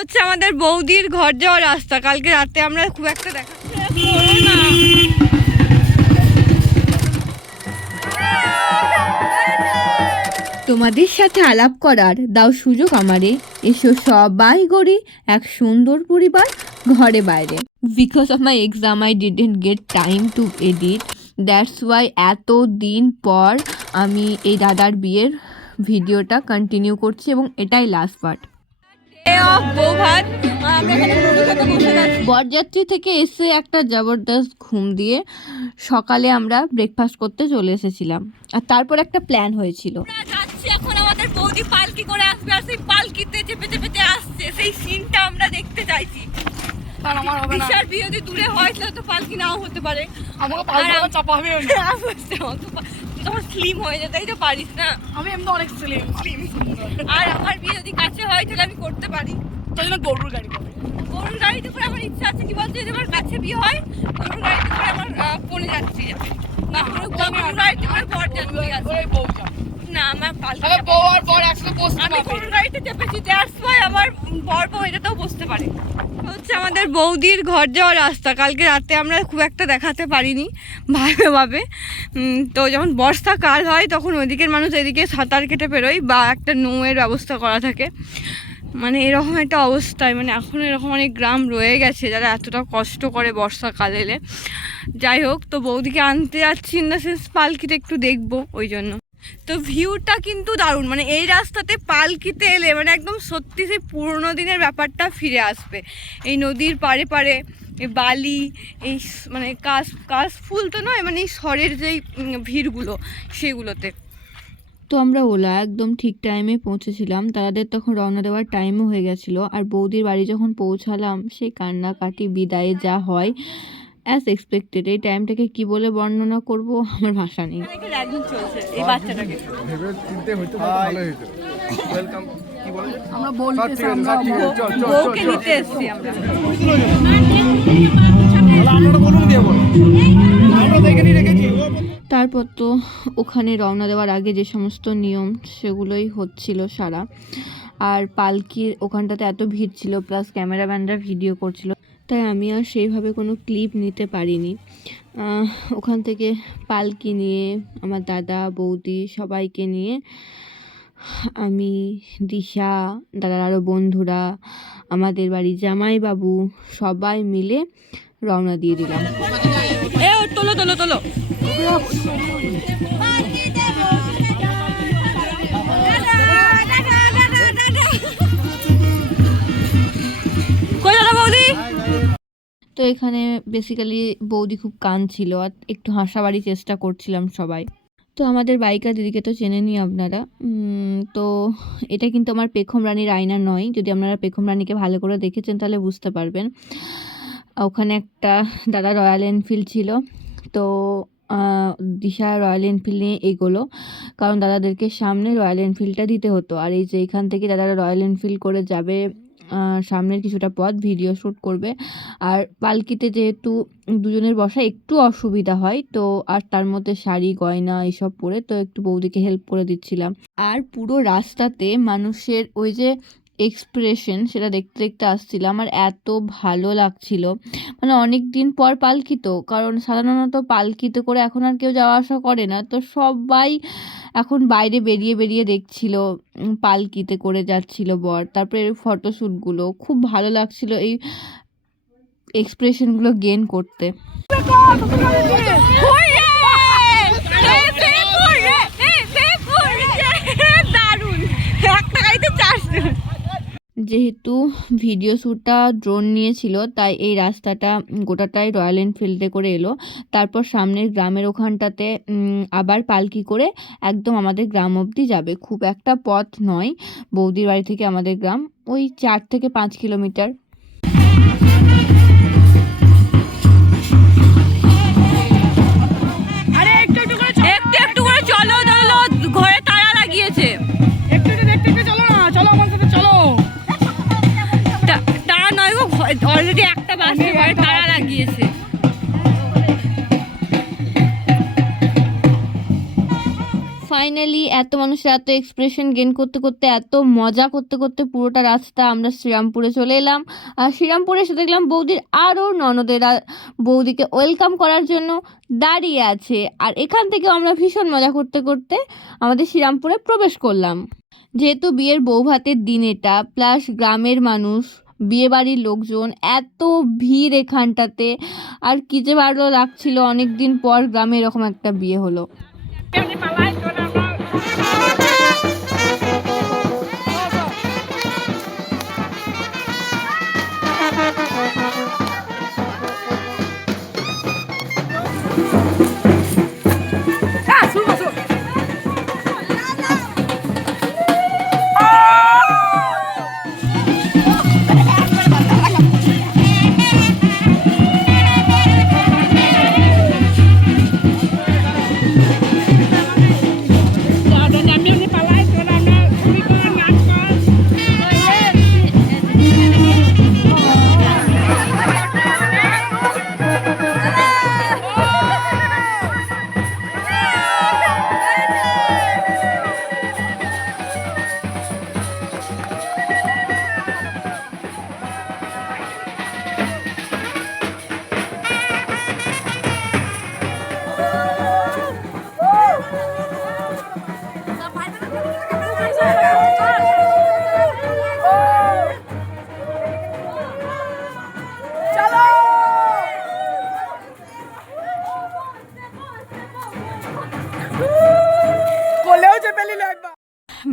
হচ্ছে আমাদের বৌদির ঘর যাওয়ার রাস্তা। কালকে রাতে আমরা খুব একটা দেখা তোমাদের সাথে আলাপ করার দাও সুযোগ আমারে, এসো সবাই গড়ি এক সুন্দর পরিবার ঘরে বাইরে। Because of my exam I didn't gate time to edit, that's why এত দিন পর আমি এই দাদার বিয়ের ভিডিওটা কন্টিনিউ করছি এবং এটাই লাস্ট পার্ট। বরযাত্রী থেকে এসে একটা জবরদস্ত ঘুম দিয়ে সকালে আমরা ব্রেকফাস্ট করতে চলে এসেছিলাম, আর তারপর একটা প্ল্যান হয়েছিল। এখন আমাদের বৌদি পালকি করে আসবে আর সেই পালকিতে চেপে চেপে আসছে, সেই সিনটা আমরা দেখতে চাইছি। আর আমার হবে না, বিশাল বিয়ে যদি দূরে হয় তাহলে তো পালকি নাও হতে পারে, আমাকে পালকি চাপা হবে না। তোমার স্লিম হয়ে যেতে তো পারিস না, আমি এমনি অনেক স্লিম। আর আমার বিয়ে যদি কাছে হয় তাহলে আমি করতে পারি, তাই জন্য গরুর গাড়ি করবে। গরুর গাড়িতে করে আমার ইচ্ছা আছে, কি বলতে যদি আমার কাছে বিয়ে হয় গরুর গাড়িতে করে আমার ফোনে যাচ্ছি না, গরুর গাড়িতে করে বর যাচ্ছি আছে না, আমার পালকি বউ আর বর একসাথে বসতে পারবে। আমি গরুর গাড়িতে চেপেছি, দ্যাটস ওয়াই আমার বর বউ এটাতেও বসতে পারে। হচ্ছে আমাদের বৌদির ঘর যাওয়ার রাস্তা। কালকে রাতে আমরা খুব একটা দেখাতে পারিনি ভালোভাবে, তো যখন বর্ষাকাল হয় তখন ওইদিকের মানুষ এদিকে সাঁতার কেটে বেরোয় বা একটা নৌয়ের ব্যবস্থা করা থাকে, মানে এরকম একটা অবস্থায়, মানে এখন এরকম অনেক গ্রাম রয়ে গেছে যারা এতটা কষ্ট করে বর্ষাকাল এলে। যাই হোক, তো বৌদিকে আনতে যাচ্ছি ইন দ্য সেন্স পালকিতে একটু দেখবো ওই জন্য। তো ভিউটা কিন্তু দারুণ, মানে এই রাস্তাতে পালকিতে এলে মানে একদম সত্যি সেই পুরোনো দিনের ব্যাপারটা ফিরে আসবে। এই নদীর পাড়ে পাড়ে এই বালি, এই মানে কাশ ফুল তো নয়, মানে এই সরের যেই ভিড়গুলো সেগুলোতে। তো আমরা ওলা একদম ঠিক টাইমে পৌঁছেছিলাম, তাদের তখন রওনা দেওয়ার টাইমও হয়ে গেছিলো। আর বৌদির বাড়ি যখন পৌঁছালাম সেই কান্নাকাটি বিদায়ে যা হয় অ্যাজ এক্সপেক্টেড। এই টাইমটাকে কি বলে বর্ণনা করব আমার ভাষা নেই। এই বাচ্চাটাকে আমরা বউকে নিতে এসেছি আমরা। তারপর তো ওখানে রওনা দেওয়ার আগে যে সমস্ত নিয়ম সেগুলোই হচ্ছিল সারা। আর পালকির ওখানটাতে এত ভিড় ছিল, প্লাস ক্যামেরাম্যানরা ভিডিও করছিল, তাই আমি আর সেইভাবে কোনো ক্লিপ নিতে পারিনি। ওখান থেকে পালকি নিয়ে আমার দাদা বৌদি সবাইকে নিয়ে আমি, দিশা, দাদার আরও বন্ধুরা, আমাদের বাড়ি জামাইবাবু সবাই মিলে রওনা দিয়ে দিলাম। তোলো তোলো তোলো। তো এখানে বেসিক্যালি বৌদি খুব কাঁদছিল আর একটু হাসাবাড়ি চেষ্টা করছিলাম সবাই। তো আমাদের বাইকার দিদিকে তো চেনেনই আপনারা। তো এটা কিন্তু আমার পেখম রানীর আয়না নয়, যদি আপনারা পেখম রানীকে ভালো করে দেখেছেন তাহলে বুঝতে পারবেন। ওখানে একটা দাদা রয়্যাল এনফিল্ড ছিল, তো দিশা রয়্যাল এনফিল্ড নিয়ে এগোলো, কারণ দাদাদেরকে সামনে রয়্যাল এনফিল্ডটা দিতে হতো। আর এই যে এখান থেকে দাদারা রয়্যাল এনফিল্ড করে যাবে সামনের কিছুটা পথ, ভিডিও শ্যুট করবে। আর পালকিতে যেহেতু দুজনের বসা একটু অসুবিধা হয়, তো আর তার মধ্যে শাড়ি গয়না এইসব পরে তো একটু বৌদিকে হেল্প করে দিচ্ছিলাম। আর পুরো রাস্তাতে মানুষের ওই যে এক্সপ্রেশন সেটা দেখতে দেখতে আসছিলাম, আর এত ভালো লাগছিল। মানে অনেক দিন পর পালকি তো, কারণ সাধারণত পালকিতে করে এখন আর কেউ যাওয়া আসা করে না, তো সবাই এখন বাইরে বেরিয়ে বেরিয়ে দেখছিল পালকিতে করে যাচ্ছিল বর। তারপরে ফটোশ্যুটগুলো খুব ভালো লাগছিল এই এক্সপ্রেশনগুলো গেন করতে। যেহেতু ভিডিও শ্যুটটা ড্রোন নিয়েছিল তাই এই রাস্তাটা গোটাটাই রয়্যাল এনফিল্ডে করে এলো। তারপর সামনের গ্রামের ওখানটাতে আবার পালকি করে একদম আমাদের গ্রাম অবধি যাবে। খুব একটা পথ নয়, বৌদির বাড়ি থেকে আমাদের গ্রাম ওই 4 থেকে 5 কিলোমিটার। একটু করে চলো, ঘরে তালা লাগিয়েছে। অলরেডি একটা বাসে ঘরে তালা লাগিয়েছে। ফাইনালি এত মানুষের এত এক্সপ্রেশন গেন করতে করতে, এত মজা করতে করতে পুরোটা রাস্তা আমরা শ্রীরামপুরে চলে এলাম। আর শ্রীরামপুরে এসে দেখলাম বৌদির আরও ননদেরা বৌদিকে ওয়েলকাম করার জন্য দাঁড়িয়ে আছে। আর এখান থেকে আমরা ভীষণ মজা করতে করতে আমাদের শ্রীরামপুরে প্রবেশ করলাম। যেহেতু বিয়ের বৌভাতের দিন এটা, প্লাস গ্রামের মানুষ, বিয়ে বাড়ির লোকজন, এত ভিড় এখানটাতে, আর কি যে ভালো লাগছিল, অনেক দিন পর গ্রামে এরকম একটা বিয়ে হলো।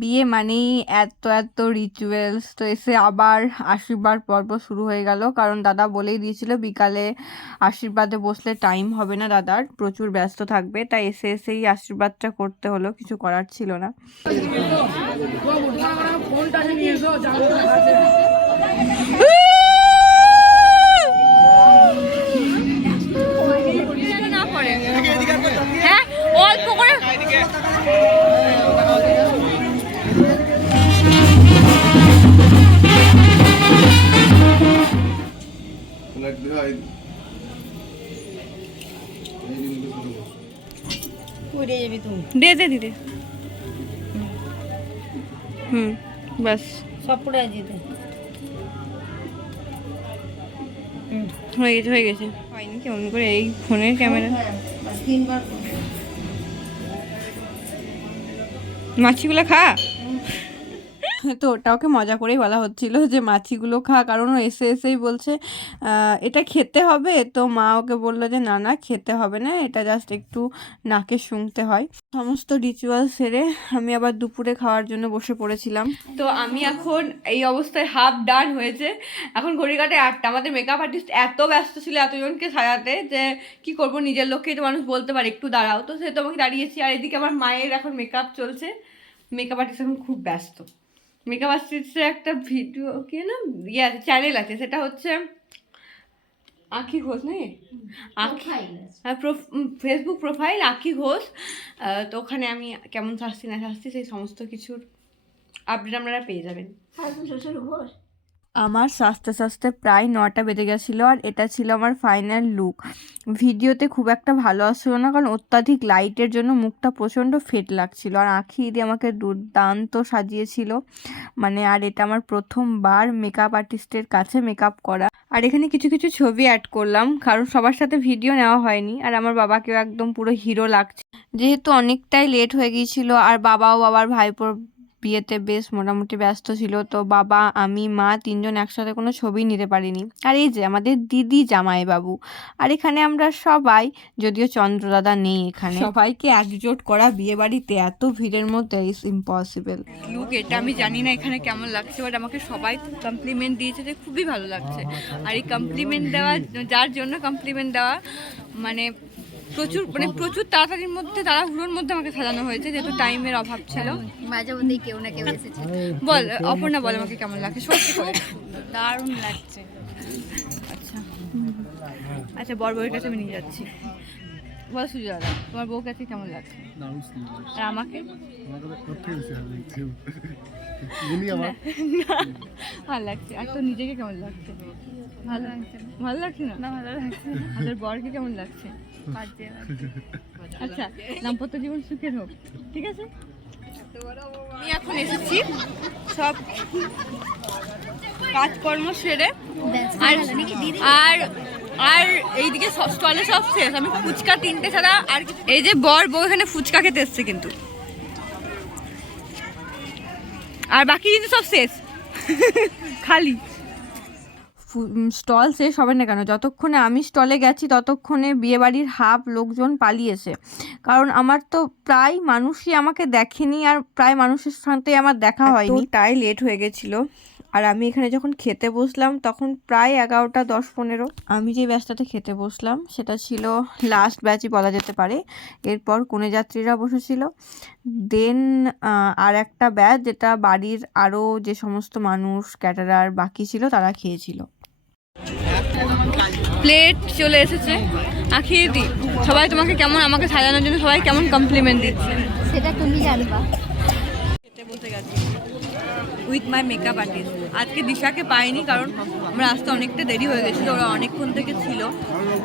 বিয়ে মানেই এত এত রিচুয়ালস, তো এসে আবার আশীর্বাদ পর্ব শুরু হয়ে গেল। কারণ দাদা বলেই দিয়েছিল বিকালে আশীর্বাদে বসলে টাইম হবে না, দাদার প্রচুর ব্যস্ত থাকবে, তাই এসে এসেই আশীর্বাদটা করতে হলো, কিছু করার ছিল না। হ্যাঁ, অল্প করে দে দে দিদি। বাস সব পুরো দিতে হয়ে গেছে, হয়ে গেছে। হয়নি কেমন করে এই ফোনের ক্যামেরা। মাছিগুলো খা। তো ওটা ওকে মজা করেই বলা হচ্ছিল যে মাছিগুলো খা, কারণ ও এসে এসেই বলছে এটা খেতে হবে। তো মা ওকে বললো যে না না, খেতে হবে না, এটা জাস্ট একটু নাকে শুঁকতে হয়। সমস্ত রিচুয়াল সেরে আমি আবার দুপুরে খাওয়ার জন্য বসে পড়েছিলাম। তো আমি এখন এই অবস্থায় হাফ ডান হয়েছে, এখন ঘড়ি কাটে 8টা। আমাদের মেকআপ আর্টিস্ট এত ব্যস্ত ছিল এতজনকে সাজাতে যে কি করব, নিজের লোককেই তো মানুষ বলতে পারে একটু দাঁড়াও, তো সে তো আমাকে দাঁড়িয়েছি। আর এদিকে আমার মায়ের এখন মেকআপ চলছে, মেকআপ আর্টিস্ট এখন খুব ব্যস্ত। মেকআপ আর্টিস্টের একটা ভিডিও কি না ইয়ে আছে, চ্যানেল আছে, সেটা হচ্ছে আঁখি ঘোষ, নাকি ফেসবুক প্রোফাইল আঁখি ঘোষ। তো ওখানে আমি কেমন শাস্তি না শাস্তি সেই সমস্ত কিছুর আপডেট আপনারা পেয়ে যাবেন। আমার সাজতে সাজতে প্রায় 9টা বেজে গেছিলো, আর এটা ছিল আমার ফাইনাল লুক। ভিডিওতে খুব একটা ভালো আসছিল না, কারণ অত্যাধিক লাইটের জন্য মুখটা প্রচণ্ড ফেট লাগছিল। আর আঁখি দিয়ে আমাকে দুর্দান্ত সাজিয়েছিল মানে। আর এটা আমার প্রথমবার মেকআপ আর্টিস্টের কাছে মেকআপ করা। আর এখানে কিছু কিছু ছবি অ্যাড করলাম, কারণ সবার সাথে ভিডিও নেওয়া হয়নি। আর আমার বাবাকেও একদম পুরো হিরো লাগছে, যেহেতু অনেকটাই লেট হয়ে গিয়েছিলো। আর বাবাও বাবার ভাইপোর বিয়েতে বেশ মোটামুটি ব্যস্ত ছিল, তো বাবা আমি মা 3জন একসাথে কোনো ছবি নিতে পারিনি। আর এই যে আমাদের দিদি জামাইবাবু, আর এখানে আমরা সবাই, যদিও চন্দ্রদাদা নেই এখানে, সবাইকে একজোট করা বিয়ে বাড়িতে এত ভিড়ের মধ্যে ইজ ইম্পসিবল। লুক এটা আমি জানি না এখানে কেমন লাগছে, বাট আমাকে সবাই কমপ্লিমেন্ট দিয়েছে যে খুবই ভালো লাগছে। আর এই কমপ্লিমেন্ট দেওয়া, যার জন্য কমপ্লিমেন্ট দেওয়া মানে প্রচুর তাড়াতাড়ির মধ্যে, তাড়াহুড়োর মধ্যে আমাকে সাজানো হয়েছে, যেহেতু টাইমের অভাব ছিল। মাঝে মধ্যে কেউ না কেউ এসেছে। বল অপর্ণা, বল আমাকে কেমন লাগছে? সত্যি করে দারুণ লাগছে। আচ্ছা আচ্ছা, বউয়ের কাছে আমি নিয়ে যাচ্ছি। বল সুজাতা, তোমার বউর কাছে কেমন লাগছে? আর আমাকে ভালো লাগছে। আর তোর নিজেকে কেমন লাগছে? ভালো লাগছে না? ভালো লাগছে না? ভালো লাগছে। আর তোর বরকে কেমন লাগছে? আচ্ছা, দাম্পত্য জীবন সুখের হোক, ঠিক আছে। আমি এখন এসেছি সব কাজকর্ম সেরে, আর আর এইদিকে স্টলে সব শেষ। আমি ফুচকা 3টে ছাড়া আর এই যে বর বউ এখানে ফুচকা খেতে এসছে কিন্তু, আর বাকি কিন্তু সব শেষ খালি। স্টল শেষ হবে না কেন, যতক্ষণে আমি স্টলে গেছি ততক্ষণে বিয়েবাড়ির হাফ লোকজন পালিয়েছে। কারণ আমার তো প্রায় মানুষই আমাকে দেখেনি, আর প্রায় মানুষের সাথে আমার দেখা হয়নি, তাই লেট হয়ে গেছিলো। আর আমি এখানে যখন খেতে বসলাম তখন প্রায় 11টা 10-15। আমি যে ব্যাচটাতে খেতে বসলাম সেটা ছিল লাস্ট ব্যাচই বলা যেতে পারে। এরপর কনে যাত্রীরা বসেছিল, দেন আর একটা ব্যাচ যেটা বাড়ির আরও যে সমস্ত মানুষ ক্যাটারার বাকি ছিল তারা খেয়েছিল। প্লেট চলে এসেছে, আখিয়ে দিই। সবাই তোমাকে কেমন, আমাকে সাজানোর জন্য সবাই কেমন কমপ্লিমেন্ট দিচ্ছে সেটা তুমি জানবা। খেতে বসে গেছি উইথ মাই মেকআপ আর্টিস্ট। আজকে দিশাকে পাইনি কারণ আমরা আসতে অনেকটা দেরি হয়ে গেছিলো, ওরা অনেকক্ষণ থেকে ছিল।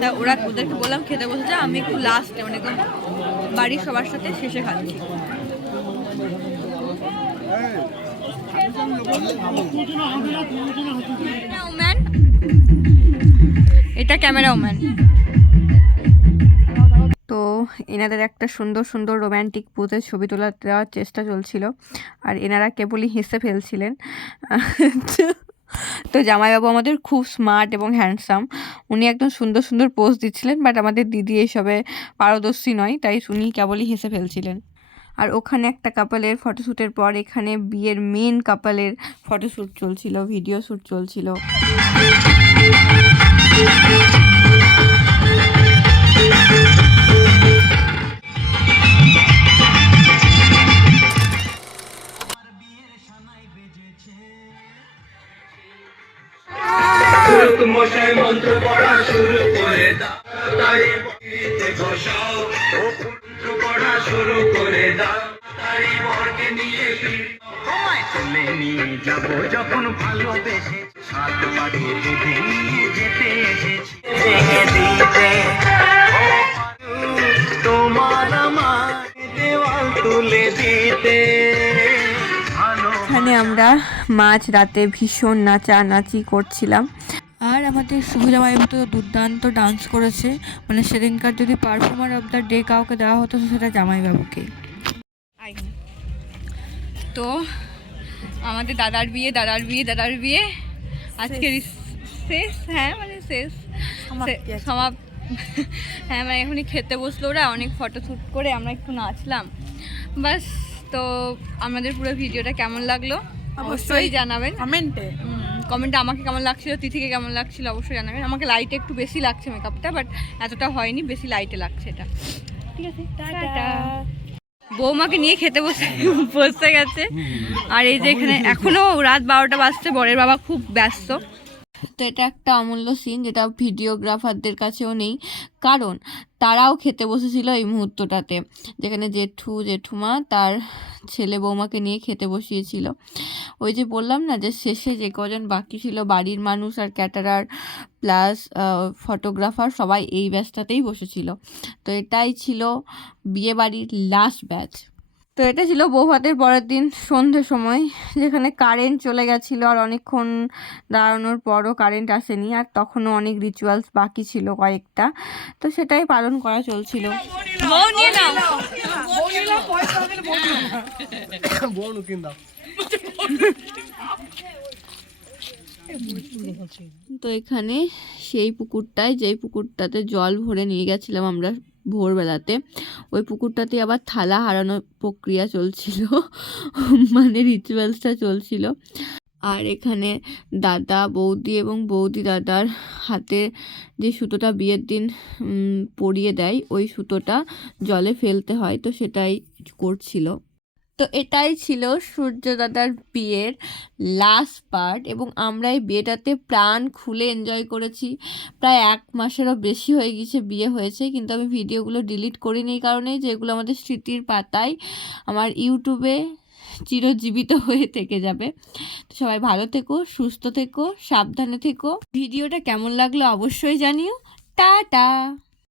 তা ওদেরকে বললাম খেতে বসে যা, আমি একটু লাস্টে মানে একদম বাড়ির সবার সাথে শেষে খাচ্ছি। এটা ক্যামেরা ওম্যান। তো এনাদের একটা সুন্দর সুন্দর রোম্যান্টিক পোজে ছবি তোলা দেওয়ার চেষ্টা চলছিল, আর এনারা কেবলই হেসে ফেলছিলেন। তো জামাইবাবু আমাদের খুব স্মার্ট এবং হ্যান্ডসাম, উনি একদম সুন্দর সুন্দর পোজ দিচ্ছিলেন, বাট আমাদের দিদি এইসবে পারদর্শী নয়, তাই উনি কেবলই হেসে ফেলছিলেন। আর ওখানে একটা কাপলের ফটোশ্যুটের পর এখানে বিয়ের মেন কাপলের ফটোশ্যুট চলছিল, ভিডিও শ্যুট চলছিল। মশাই মন্ত্র পড়া শুরু করে দাও, তারি বর্গে বসাও, ও মন্ত্র পড়া শুরু করে দাও, তারি বর্গে নিয়ে তোমায় তুলে নিয়ে যাব যখন ভালোবেসে সাত পাখি বেঁধে নিয়ে যেতে এসেছি দিতে তোমার আমার দেওয়াল তুলে দিতে। এখানে আমরা মাঝ রাতে ভীষণ নাচানাচি করছিলাম, আর আমাদের শুভ জামাইবাবু তো দুর্দান্ত ডান্স করেছে। মানে সেদিনকার যদি পারফর্মার অফ দ্য ডে কাউকে দেওয়া হতো সেটা জামাইবাবুকে। তো আমাদের দাদার বিয়ে আজকে শেষ। হ্যাঁ মানে শেষ সমাপ। হ্যাঁ মানে এখনই খেতে বসলো ওরা, অনেক ফটো শ্যুট করে আমরা একটু নাচলাম বাস। তো আমাদের পুরো ভিডিওটা কেমন লাগলো অবশ্যই জানাবেন কমেন্টে। আমাকে কেমন লাগছিল, তিথিকে কেমন লাগছিল অবশ্যই জানাবেন। আমাকে লাইটে একটু বেশি লাগছে মেকআপটা, বাট এতটা হয়নি, বেশি লাইটে লাগছে এটা। ঠিক আছে, টাটা। বৌমাকে নিয়ে খেতে বসে গেছে, আর এই যে এখানে এখনো রাত 12টা বাজছে, বরের বাবা খুব ব্যস্ত। তো এটা একটা অমূল্য সিন যেটা ভিডিওগ্রাফারদের কাছেও নেই, কারণ তারাও খেতে বসেছিল এই মুহূর্তটাতে, যেখানে জেঠুমা তার ছেলে বৌমাকে নিয়ে খেতে বসিয়েছিল। ওই যে বললাম না যে শেষে যে কজন বাকি ছিল বাড়ির মানুষ আর ক্যাটারার প্লাস ফটোগ্রাফার সবাই এই ব্যাচটাতেই বসেছিল। তো এটাই ছিল বিয়েবাড়ির লাস্ট ব্যাচ। তো এটা ছিল বৌভাতের পরের দিন সন্ধ্যের সময়, যেখানে কারেন্ট চলে গেছিলো, আর অনেকক্ষণ দাঁড়ানোর পরও কারেন্ট আসেনি, আর তখনও অনেক রিচুয়ালস বাকি ছিল কয়েকটা, তো সেটাই পালন করা চলছিল। তো এখানে সেই পুকুরটায়, যেই পুকুরটাতে জল ভরে নিয়ে গেছিলাম আমরা ভোরবেলাতে, ওই পুকুরটাতে আবার থালা হারানোর প্রক্রিয়া চলছিল, মানে রিচুয়ালসটা চলছিল। আর এখানে দাদা বৌদি এবং বৌদি দাদার হাতে যে সুতোটা বিয়ের দিন পরিয়ে দেয়, ওই সুতোটা জলে ফেলতে হয়, তো সেটাই করছিল। তো এটাই ছিল সূর্য দাদার বিয়ের লাস্ট পার্ট, এবং আমরা এই বিয়েটাতে প্রাণ খুলে এনজয় করেছি। প্রায় 1 মাসেরও বেশি হয়ে গেছে বিয়ে হয়েছে, কিন্তু আমি ভিডিওগুলো ডিলিট করিনি এই কারণেই যে এগুলো আমাদের স্মৃতির পাতায় আমার ইউটিউবে চিরজীবিত হয়ে থেকে যাবে। তো সবাই ভালো থেকো, সুস্থ থেকো, সাবধানে থেকো। ভিডিওটা কেমন লাগলো অবশ্যই জানিও। টাটা।